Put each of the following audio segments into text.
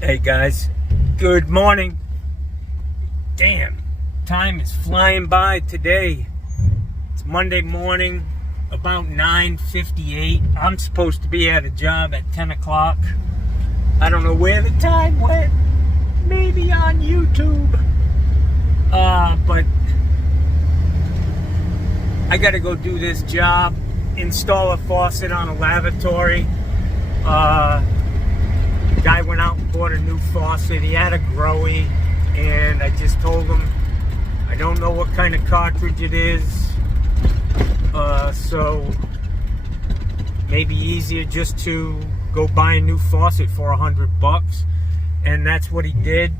Hey guys, good morning. Damn, time is flying by today. It's Monday morning, about 9:58. I'm supposed to be at a job at 10 o'clock. I don't know where the time went. Maybe on YouTube. But I gotta go do this job, install a faucet on a lavatory. Guy went out and bought a new faucet. He had a Grohe, and I just told him I don't know what kind of cartridge it is, so maybe easier just to go buy a new faucet for $100, and that's what he did.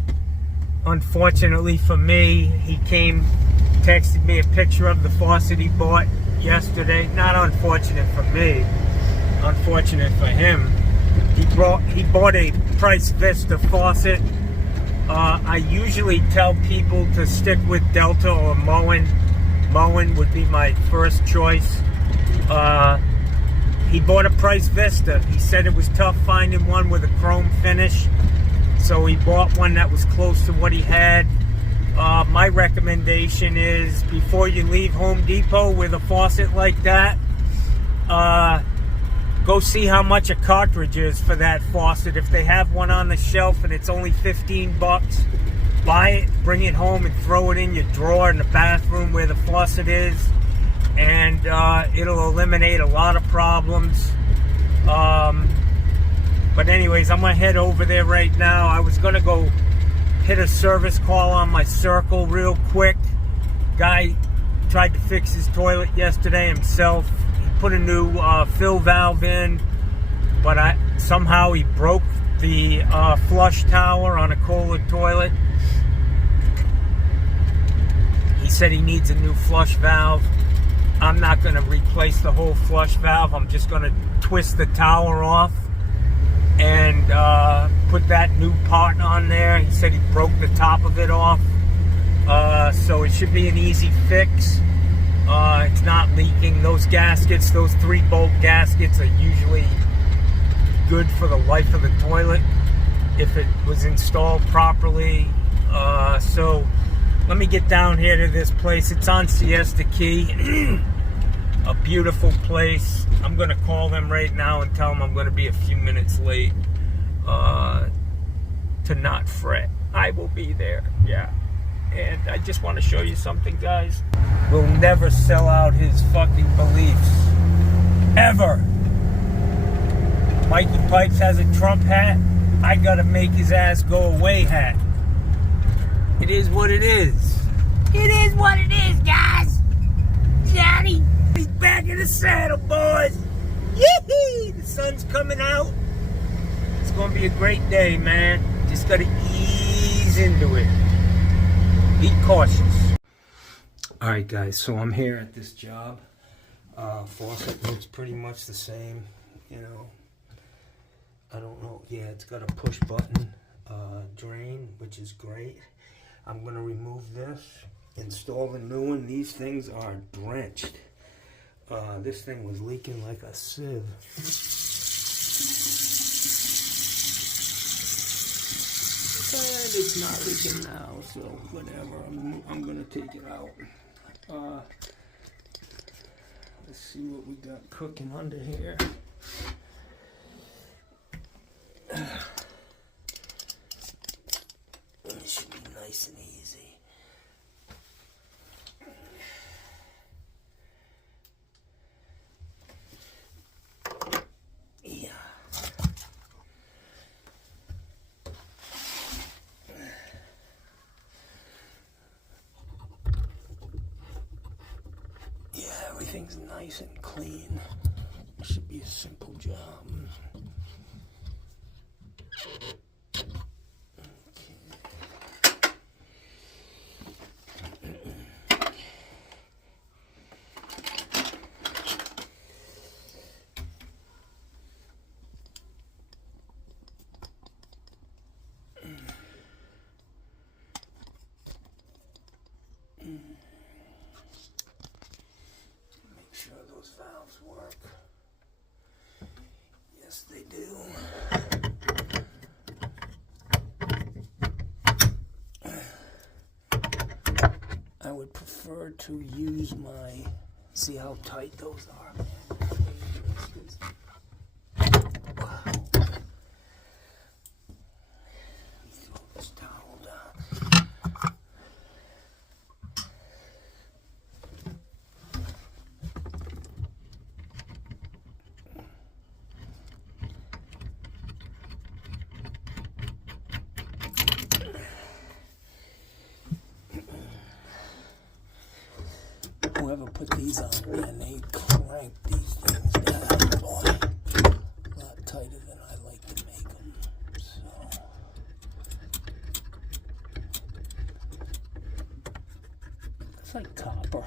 Unfortunately for me, he texted me a picture of the faucet he bought yesterday. Not unfortunate for me, unfortunate for him. He bought a Price Vista faucet. I usually tell people to stick with Delta or Moen. Moen would be my first choice. He bought a Price Vista. He said it was tough finding one with a chrome finish, so he bought one that was close to what he had. My recommendation is, before you leave Home Depot with a faucet like that, go see how much a cartridge is for that faucet. If they have one on the shelf and it's only $15, buy it, bring it home, and throw it in your drawer in the bathroom where the faucet is, and it'll eliminate a lot of problems. But anyways, I'm gonna head over there right now. I was gonna go hit a service call on my Circle real quick. Guy tried to fix his toilet yesterday himself. Put a new fill valve in, but somehow he broke the flush tower on a Kohler toilet. He said he needs a new flush valve. I'm not going to replace the whole flush valve. I'm just going to twist the tower off and put that new part on there. He said he broke the top of it off, so it should be an easy fix. It's not leaking. Those gaskets, those 3-bolt gaskets, are usually good for the life of the toilet if it was installed properly. So let me get down here to this place. It's on Siesta Key. A beautiful place. I'm going to call them right now and tell them I'm going to be a few minutes late. To not fret. I will be there. Yeah. And I just want to show you something, guys. Will never sell out his fucking beliefs. Ever. Mikey Pipes has a Trump hat. I gotta make his ass go away hat. It is what it is. It is what it is, guys. Johnny, he's back in the saddle, boys. Yee-hee! The sun's coming out. It's gonna be a great day, man. Just gotta ease into it. Be cautious. Alright guys, so I'm here at this job. Faucet looks pretty much the same, you know. I don't know, yeah, it's got a push button drain, which is great. I'm gonna remove this, install a new one. These things are drenched. This thing was leaking like a sieve. And it's not leaking now, so whatever. I'm gonna take it out. Let's see what we got cooking under here. It should be nice and easy. Yeah. Everything's nice and clean. It should be a simple job. Make sure those valves work. I would prefer to use my, see how tight those are, man. Throw this towel down. Whoever put these on, man, they crank these things down, boy. A lot tighter than I like to make them. So, it's like copper.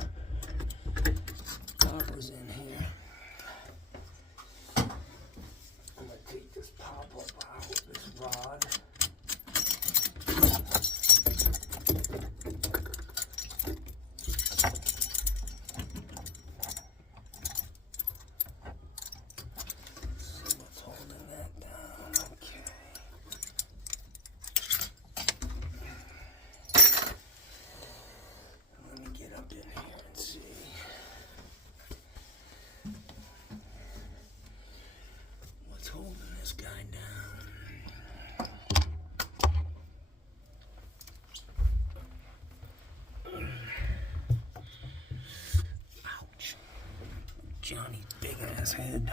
Copper's in here. I'm gonna take this pop-up out with this rod. Holding this guy down. Ouch. Johnny's big ass head.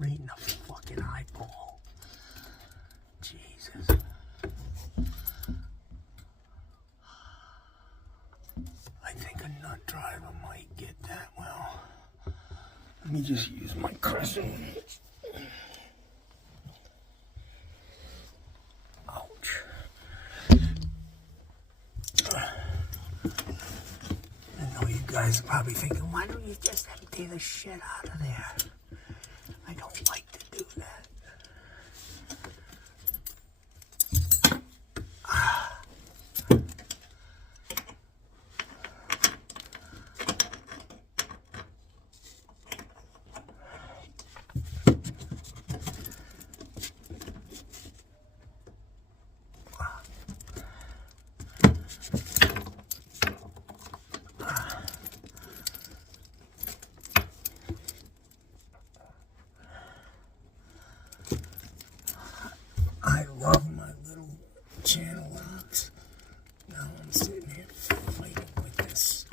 Right in the fucking eyeball. Jesus. I think a nut driver might get that well. Let me just use my crescent. Ouch. I know you guys are probably thinking, why don't you just empty the shit out of there? I don't like to do that. I love my little channel locks. Now I'm sitting here fighting with this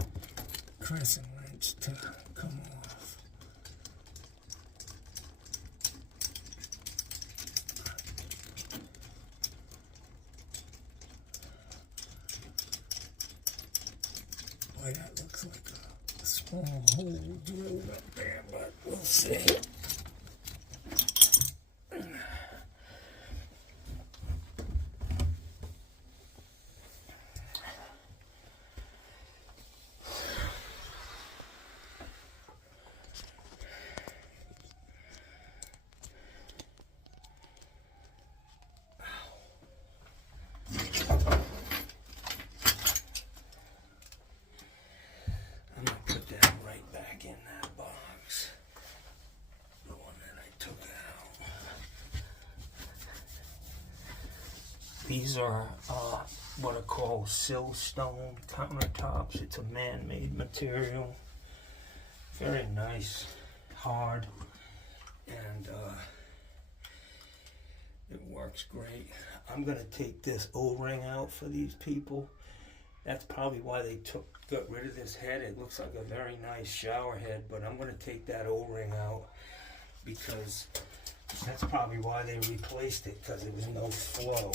crescent wrench to come off. Boy, that looks like a small hole drilled up there, but we'll see. These are what are called siltstone countertops. It's a man-made material. Very nice, hard, and it works great. I'm gonna take this O-ring out for these people. That's probably why they got rid of this head. It looks like a very nice shower head, but I'm gonna take that O-ring out because that's probably why they replaced it, because there was no flow.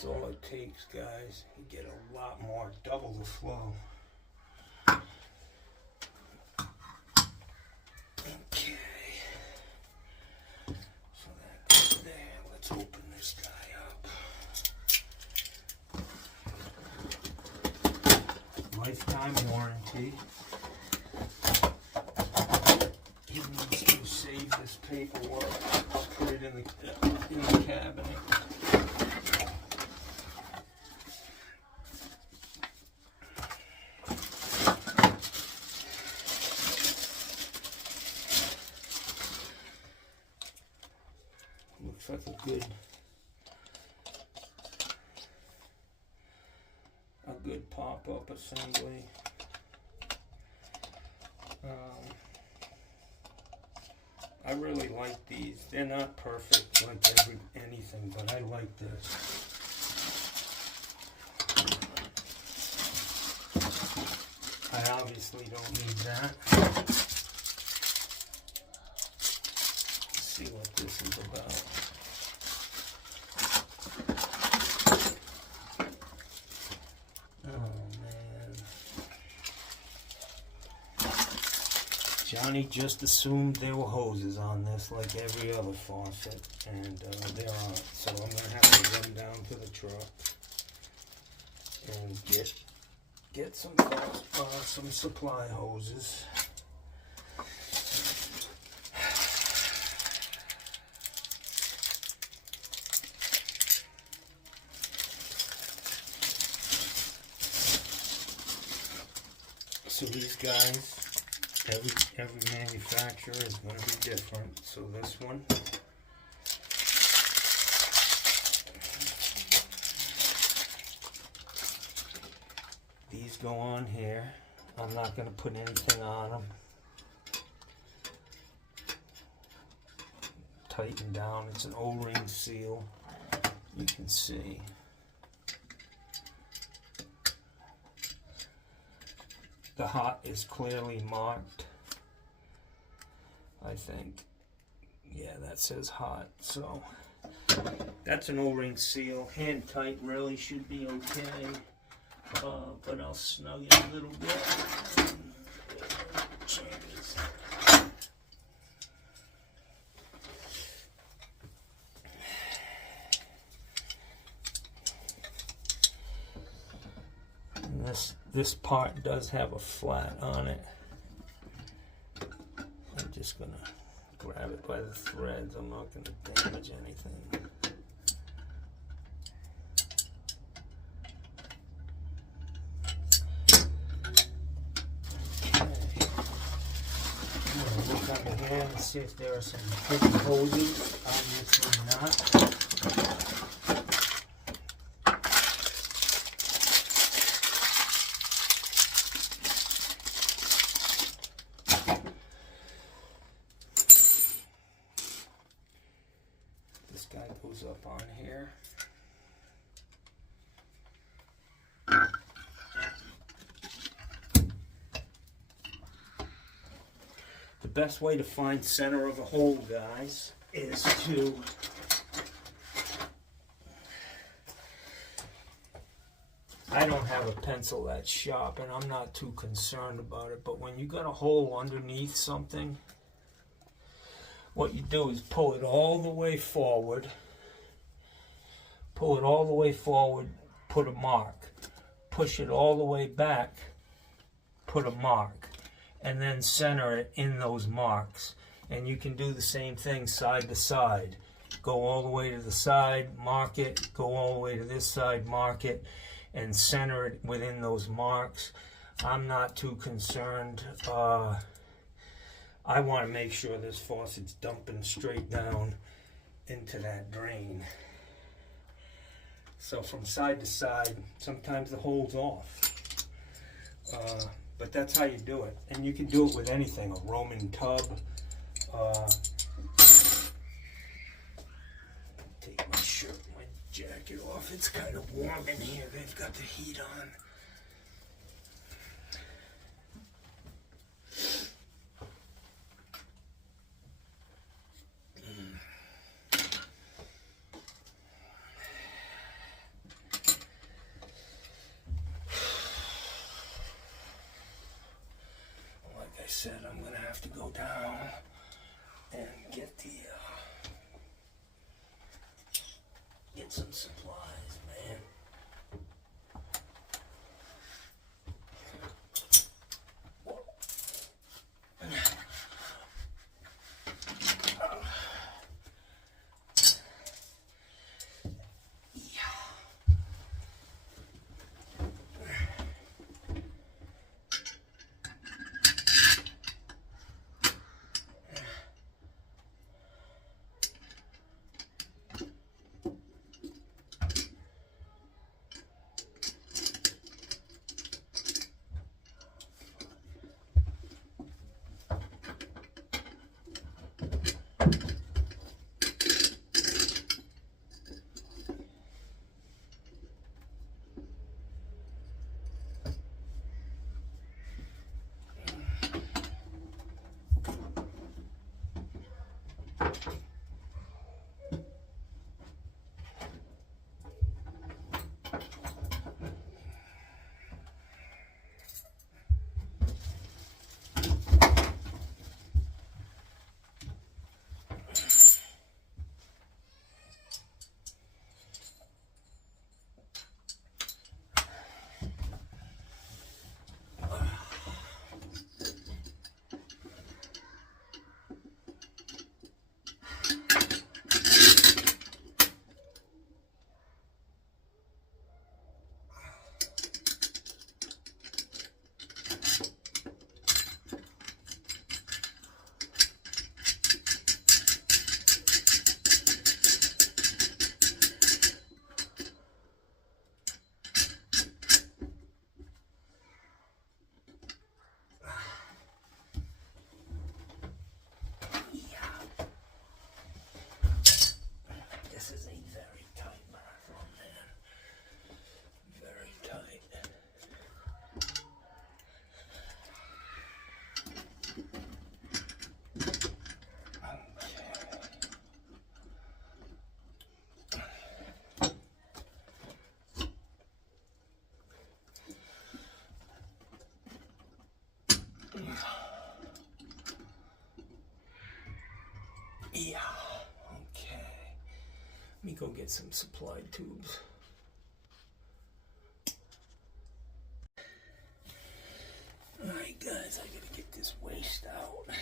That's all it takes, guys. You get a lot more, double the flow. Okay. So that goes there. Let's open this guy up. Lifetime warranty. He needs to save this paperwork. I'll put it in the cabinet. Looks like a good pop-up assembly. I really like these. They're not perfect like anything, but I like this. I obviously don't need that. Let's see what this is about. Johnny just assumed there were hoses on this like every other faucet, and there aren't. So I'm going to have to run down to the truck and get some supply hoses. So these guys, every manufacturer is going to be different. So this one, these go on here. I'm not going to put anything on them. Tighten down. It's an O-ring seal. You can see. The hot is clearly marked, I think. Yeah, that says hot. So that's an O-ring seal. Hand tight really should be okay, but I'll snug it a little bit. This part does have a flat on it. I'm just going to grab it by the threads. I'm not going to damage anything. Okay. I'm going to look under here and see if there are some hidden hoses. Obviously not. Guy goes up on here. The best way to find center of a hole, guys, is to I don't have a pencil that's sharp, and I'm not too concerned about it, but when you got a hole underneath something, what you do is pull it all the way forward, put a mark, push it all the way back, put a mark, and then center it in those marks. And you can do the same thing side to side. Go all the way to the side, mark it, go all the way to this side, mark it, and center it within those marks. I'm not too concerned. I want to make sure this faucet's dumping straight down into that drain. So from side to side, sometimes the hole's off. But that's how you do it. And you can do it with anything, a Roman tub. Take my shirt, my jacket off. It's kind of warm in here. They've got the heat on. have to go down and get some supplies, man. Yeah, okay. Let me go get some supply tubes. Alright guys, I gotta get this waste out.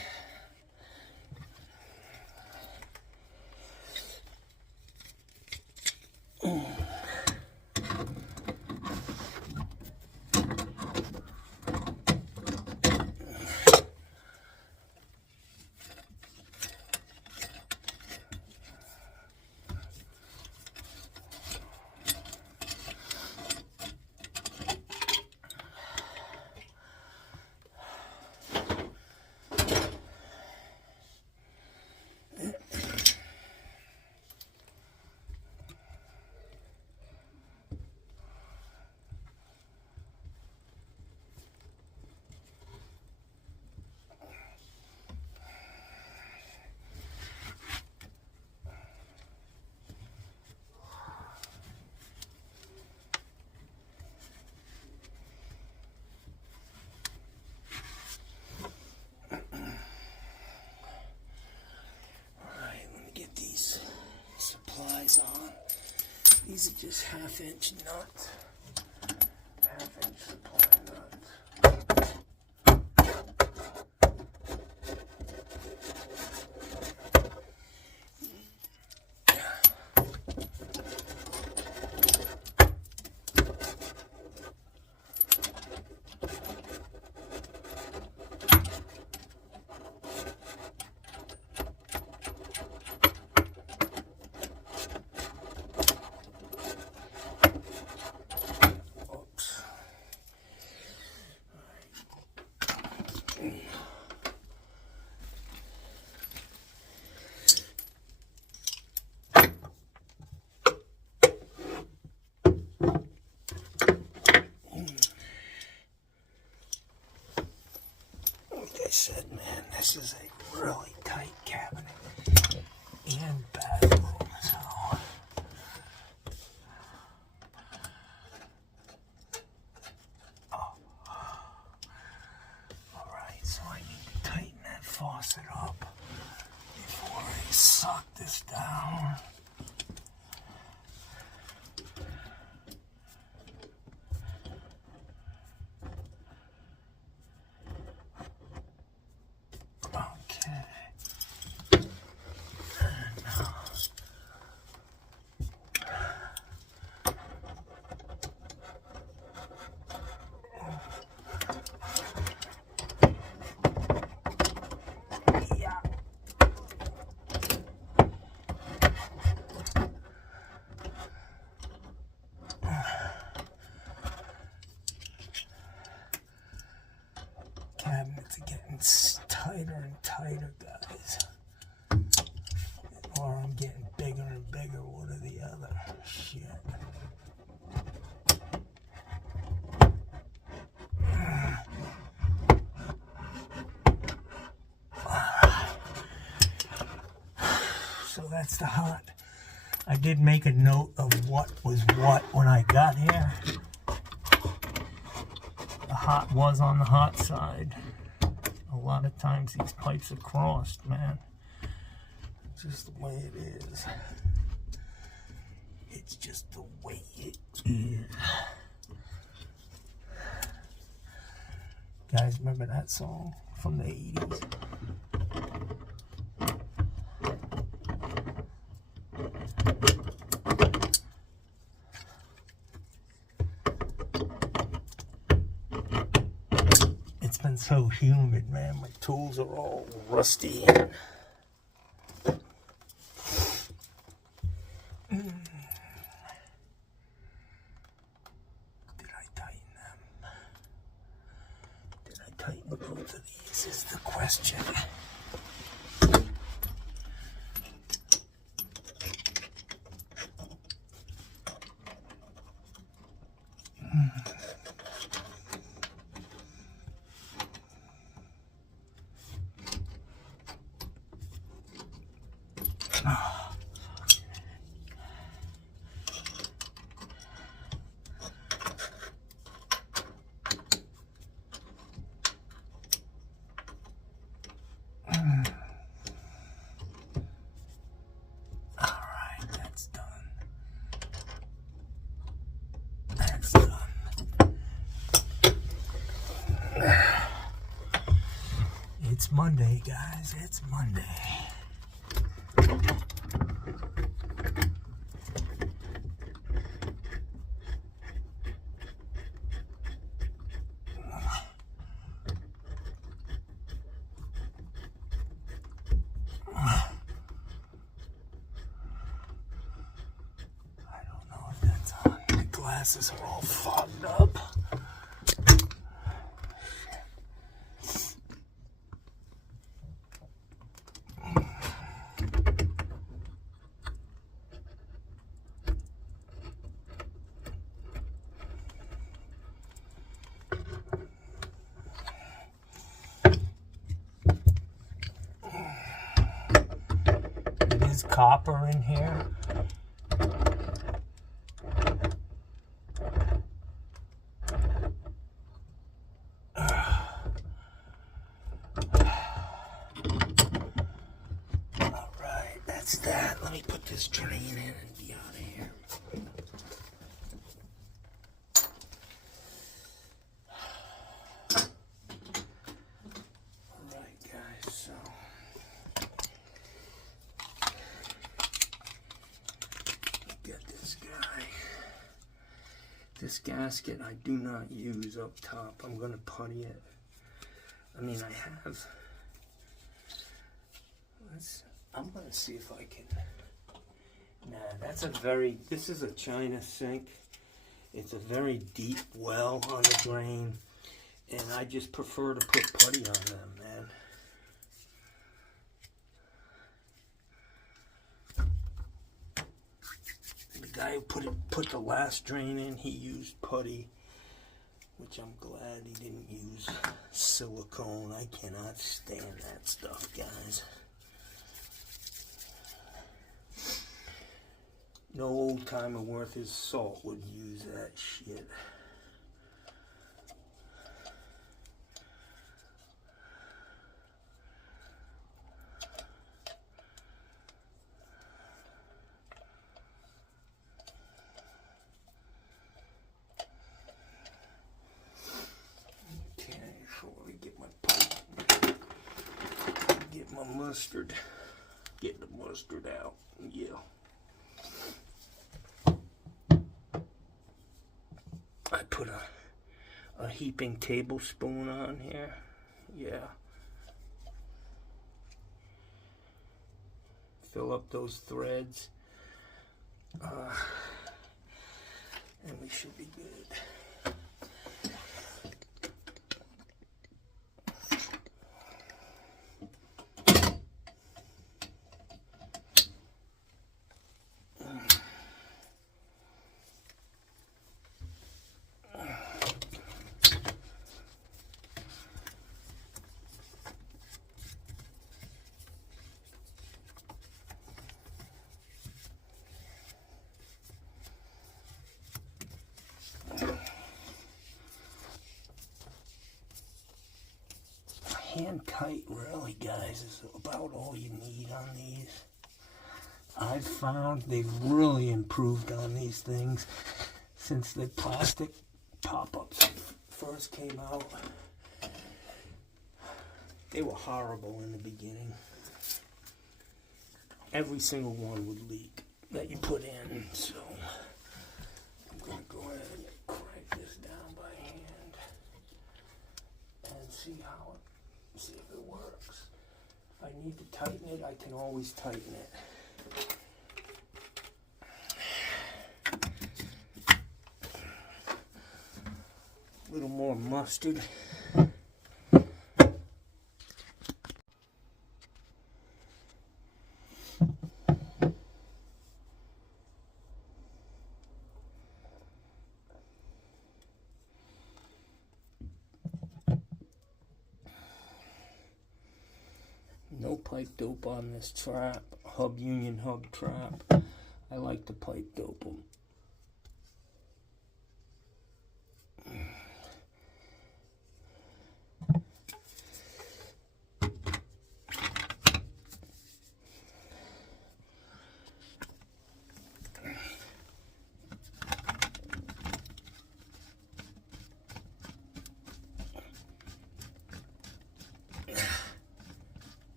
On. These are just half-inch nuts. Half-inch supply nuts. I said, man, this is a really tight cabinet and bathroom, so alright, so I need to tighten that Suck this down. Okay. Cabinets are getting tighter and tighter, guys. Or I'm getting bigger and bigger, one or the other. Shit. So that's the hot. I did make a note of what was what when I got here. The hot was on the hot side. A lot of times these pipes are crossed, man. It's just the way it is. It's just the way it is. Guys, remember that song from the 80s? It's been so humid, man. My tools are all rusty. Did I tighten them? Did I tighten both of these is the question. It's Monday, guys. It's Monday. I don't know if that's on. My glasses are all fogged up. Copper in here. All right, that's that. Let me put this drain in and be out of here. All right, guys, so this gasket I do not use up top. I'm going to putty it. I mean, I have. I'm going to see if I can. Nah, that's a very, this is a China sink. It's a very deep well on the drain. And I just prefer to put putty on them, man. The guy who put the last drain in, he used putty, which I'm glad he didn't use silicone. I cannot stand that stuff, guys. No old timer worth his salt would use that shit. mustard. Get the mustard out. Yeah. I put a heaping tablespoon on here. Yeah. Fill up those threads. And we should be good. Hand tight, really, guys, is about all you need on these. I've found they've really improved on these things since the plastic pop-ups first came out. They were horrible in the beginning. Every single one would leak that you put in, so I'm going to go ahead and crank this down by hand and see if it works. If I need to tighten it, I can always tighten it. A little more mustard. No pipe dope on this trap, Union hub trap. I like to pipe dope them.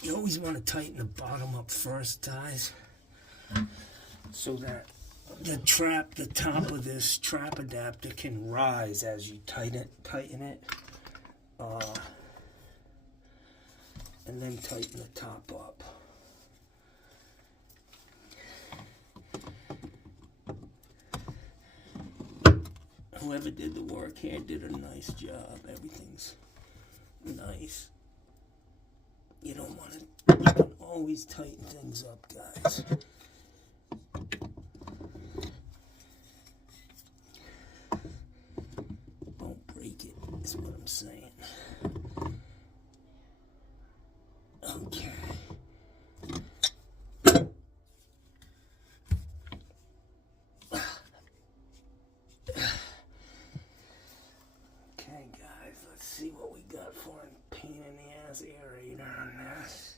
You always want to tighten the bottom up first, guys, so that the top of this trap adapter can rise as you tighten it, and then tighten the top up. Whoever did the work here did a nice job. Everything's nice. You don't want to, you can always tighten things up, guys. Don't break it, is what I'm saying. Okay. Okay, guys, let's see what we got for a pain in the ass aerator on this.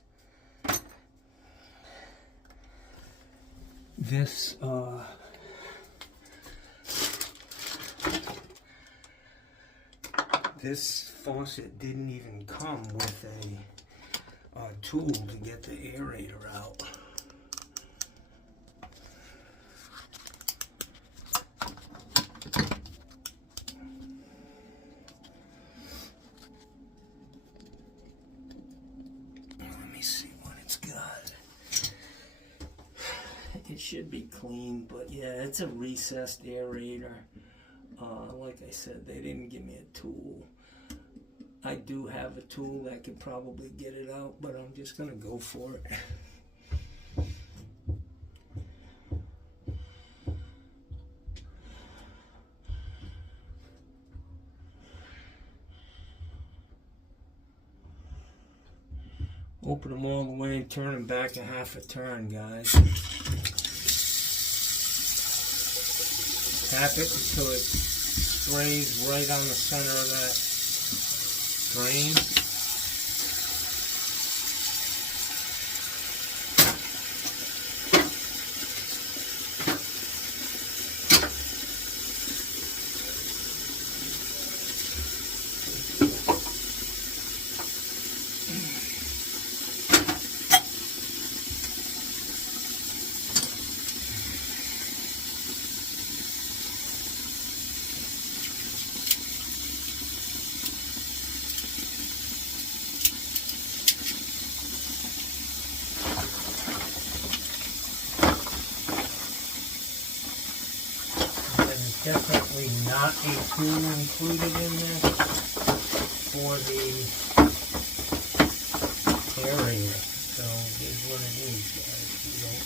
This faucet didn't even come with a tool to get the aerator out. Let me see what it's got. It should be clean, but yeah, it's a recessed aerator. Like I said, they didn't give me a tool. I do have a tool that could probably get it out, but I'm just gonna go for it. Open them all the way and turn them back a half a turn, guys. Tap it until it sprays right on the center of that drain. Definitely not a tool included in this for the area. So it is what it is, guys. You don't.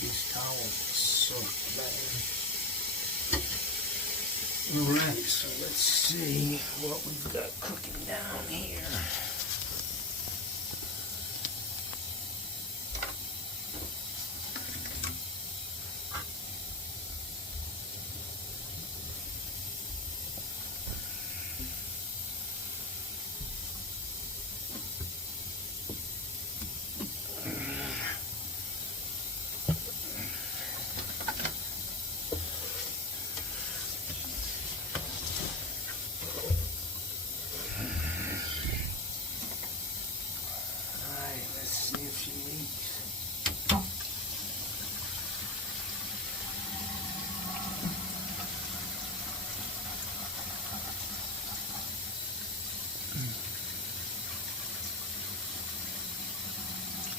These towels suck, man. Alright, so let's see what we've got cooking down here.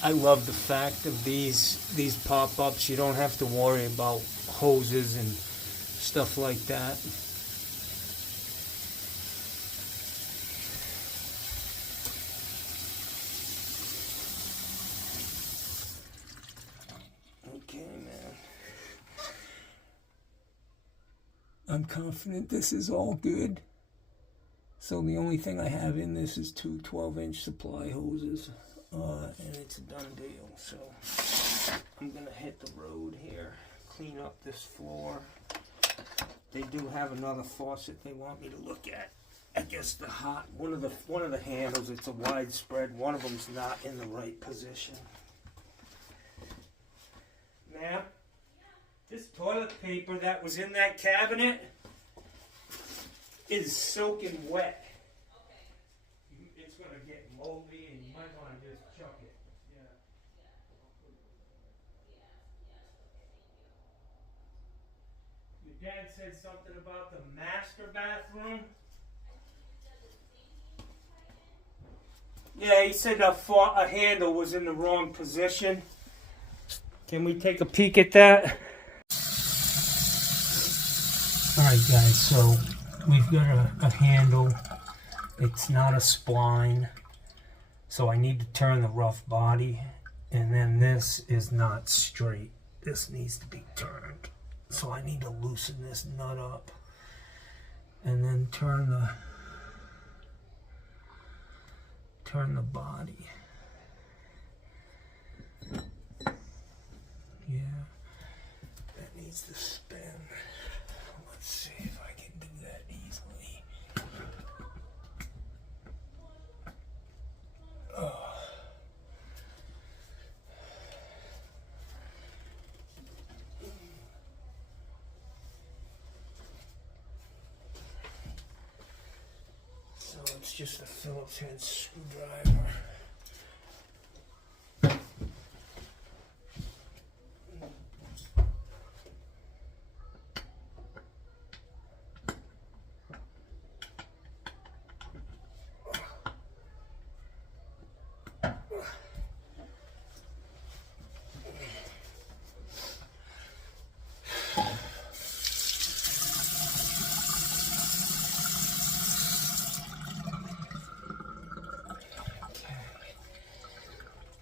I love the fact of these pop-ups. You don't have to worry about hoses and stuff like that. Okay, man. I'm confident this is all good. So the only thing I have in this is two 12-inch supply hoses. And it's a done deal. So I'm gonna hit the road here, clean up this floor. They do have another faucet they want me to look at. I guess the one of the handles, it's a widespread. One of them's not in the right position. Now, this toilet paper that was in that cabinet is soaking wet. It's gonna get moldy, and you might want to just chuck it. Yeah. Your dad said something about the master bathroom. Yeah, he said a handle was in the wrong position. Can we take a peek at that? Alright guys, so we've got a handle. It's not a spline. So I need to turn the rough body. And then this is not straight. This needs to be turned. So I need to loosen this nut up. And then turn the body. Yeah, that needs to spin. Let's see if I can do that easily. So it's just a Phillips head screwdriver.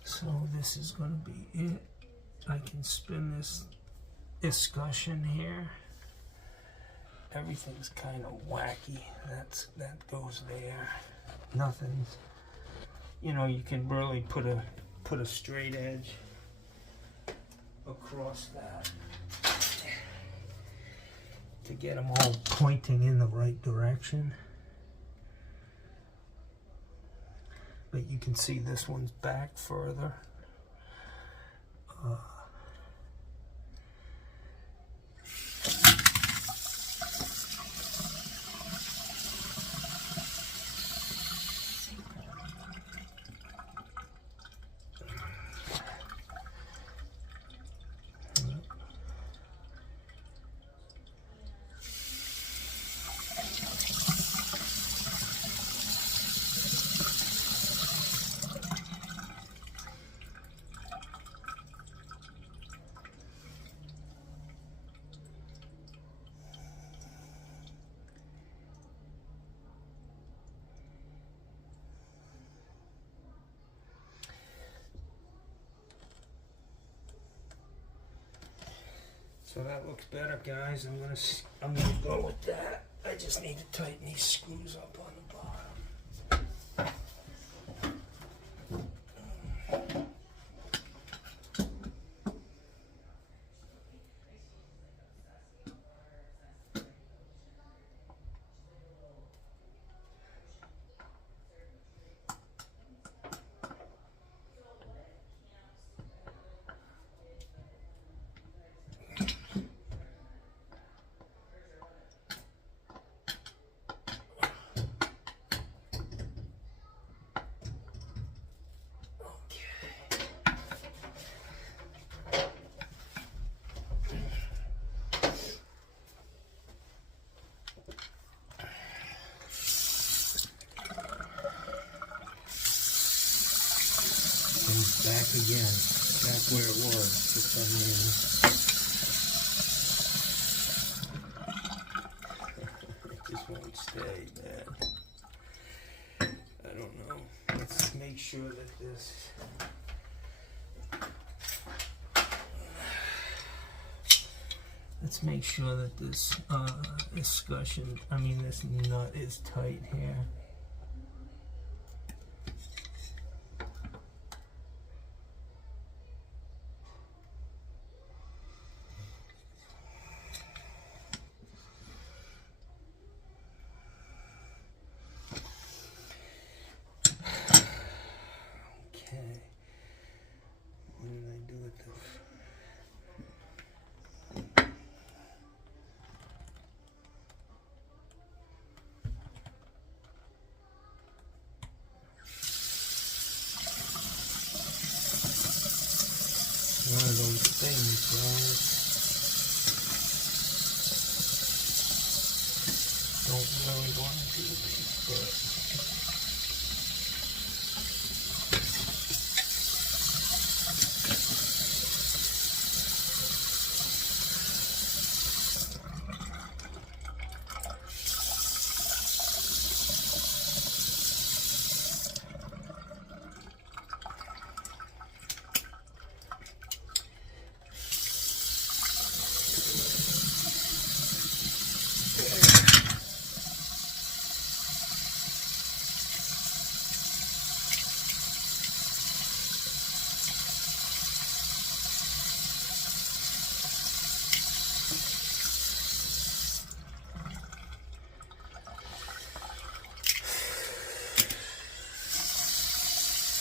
So this is going to be it. I can spin this discussion here. Everything's kind of wacky. That goes there. Nothing's, you know, you can really put a straight edge across that to get them all pointing in the right direction. But you can see this one's back further. So that looks better, guys. I'm gonna go with that. I just need to tighten these screws up on the bottom. Back again, back where it was for some reason. It just won't stay, man. I don't know. Let's make sure that this this nut is tight here. One of those things, guys. Don't really want to do this, but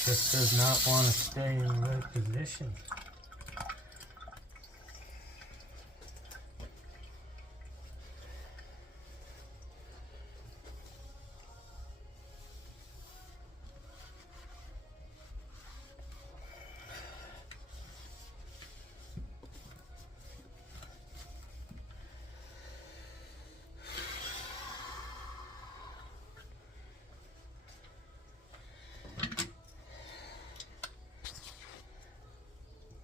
this does not want to stay in the right position.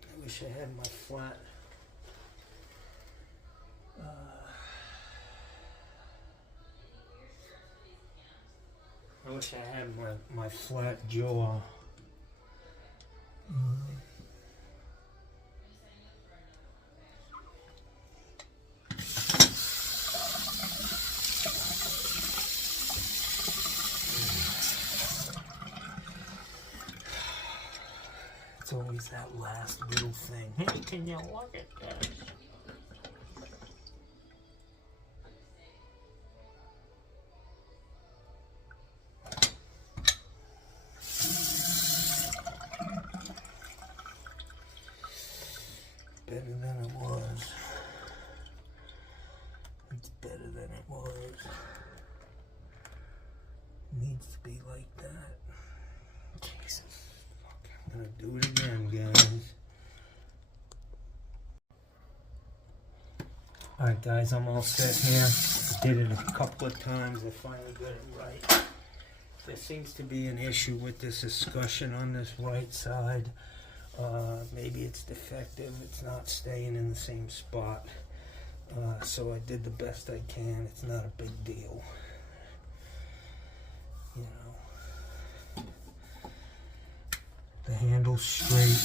I wish I had my flat. I wish I had my flat jaw. It's always that last little thing. Hey, can you look at this? Better than it was. It's better than it was. Needs to be like that. Jesus. I'm gonna do it again, guys. Alright, guys, I'm all set here. I did it a couple of times. I finally got it right. There seems to be an issue with this escutcheon on this right side. Maybe it's defective. It's not staying in the same spot. So I did the best I can. It's not a big deal. You know. The handle's straight.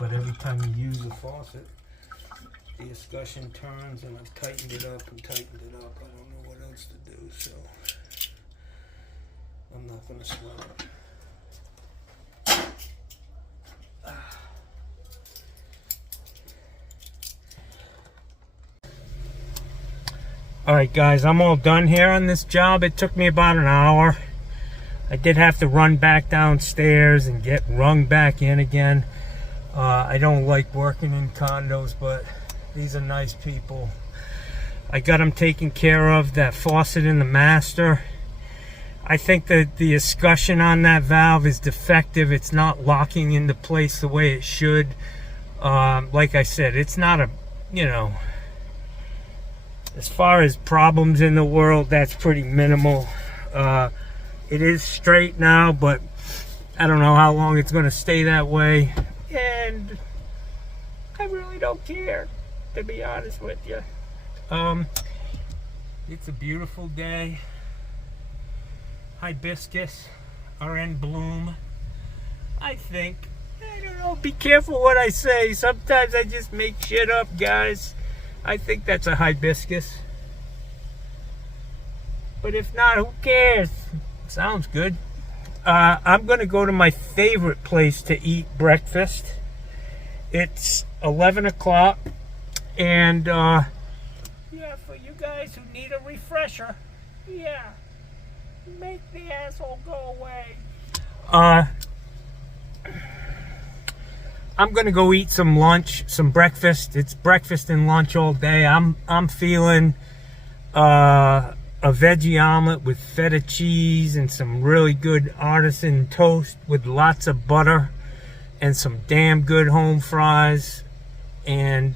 but every time you use the faucet, the escutcheon turns, and I've tightened it up and tightened it up. I don't know what else to do, so I'm not going to sweat it. Alright guys, I'm all done here on this job. It took me about an hour. I did have to run back downstairs and get rung back in again. I don't like working in condos, but these are nice people. I got them taken care of. That faucet in the master, I think that the escutcheon on that valve is defective. It's not locking into place the way it should. Like I said, it's not a, you know, as far as problems in the world, that's pretty minimal. It is straight now, but I don't know how long it's going to stay that way. And I really don't care, to be honest with you. It's a beautiful day. Hibiscus are in bloom, I think. I don't know, be careful what I say. Sometimes I just make shit up, guys. I think that's a hibiscus. But if not, who cares? Sounds good. I'm going to go to my favorite place to eat breakfast. It's 11 o'clock. And, yeah, for you guys who need a refresher, yeah, make the asshole go away. I'm gonna go eat some lunch, some breakfast. It's breakfast and lunch all day. I'm feeling a veggie omelet with feta cheese and some really good artisan toast with lots of butter and some damn good home fries. And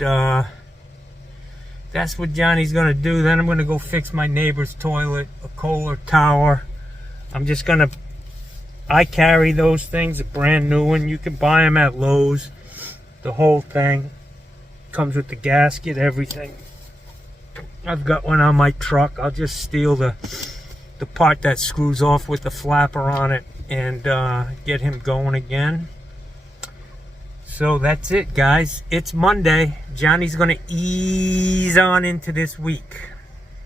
that's what Johnny's gonna do. Then I'm gonna go fix my neighbor's toilet, a Kohler tower. I'm just gonna, I carry those things, a brand new one. You can buy them at Lowe's. The whole thing comes with the gasket, everything. I've got one on my truck. I'll just steal the part that screws off with the flapper on it and get him going again. So that's it, guys. It's Monday. Johnny's gonna ease on into this week.